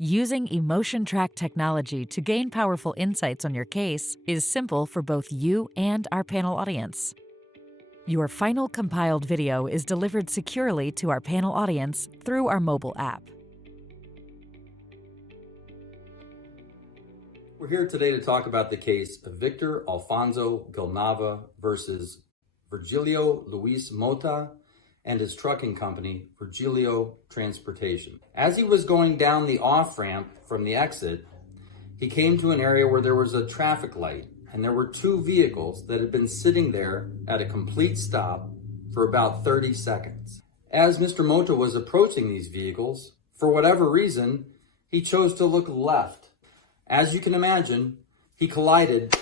Using EmotionTrac technology to gain powerful insights on your case is simple for both you and our panel audience. Your final compiled video is delivered securely to our panel audience through our mobile app. We're here today to talk about the case of Victor Alfonso Gilnava versus Virgilio Luis Mota and his trucking company, Virgilio Transportation. As he was going down the off-ramp from the exit, he came to an area where there was a traffic light, and there were two vehicles that had been sitting there at a complete stop for about 30 seconds. As Mr. Mota was approaching these vehicles, for whatever reason, he chose to look left. As you can imagine, he collided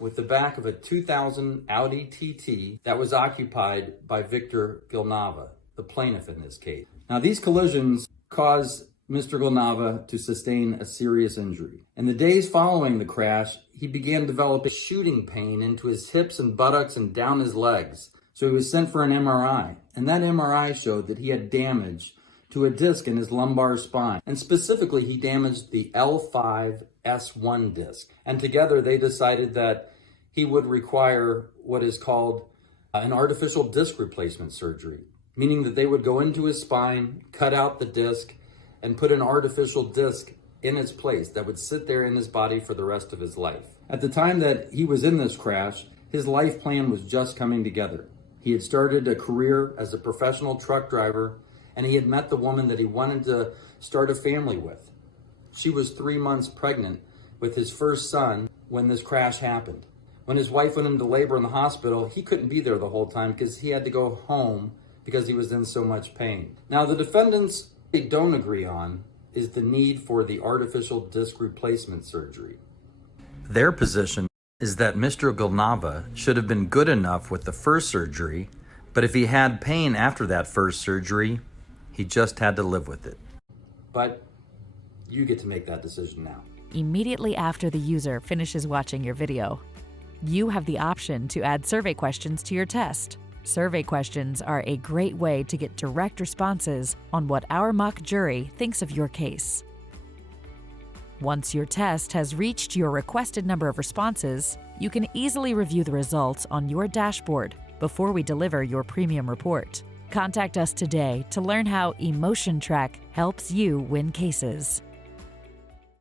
with the back of a 2000 Audi TT that was occupied by Victor Gilnava, the plaintiff in this case. Now, these collisions caused Mr. Gilnava to sustain a serious injury. In the days following the crash, he began developing shooting pain into his hips and buttocks and down his legs. So he was sent for an MRI, and that MRI showed that he had damage to a disc in his lumbar spine. And specifically, he damaged the L5-S1 disc. And together they decided that he would require what is called an artificial disc replacement surgery, meaning that they would go into his spine, cut out the disc, and put an artificial disc in its place that would sit there in his body for the rest of his life. At the time that he was in this crash, his life plan was just coming together. He had started a career as a professional truck driver, and he had met the woman that he wanted to start a family with. She was 3 months pregnant with his first son when this crash happened. When his wife went into labor in the hospital, he couldn't be there the whole time because he had to go home because he was in so much pain. Now, the defendants they don't agree on is the need for the artificial disc replacement surgery. Their position is that Mr. Gilnava should have been good enough with the first surgery, but if he had pain after that first surgery, he just had to live with it. But you get to make that decision now. Immediately after the user finishes watching your video, you have the option to add survey questions to your test. Survey questions are a great way to get direct responses on what our mock jury thinks of your case. Once your test has reached your requested number of responses, you can easily review the results on your dashboard before we deliver your premium report. Contact us today to learn how EmotionTrac helps you win cases.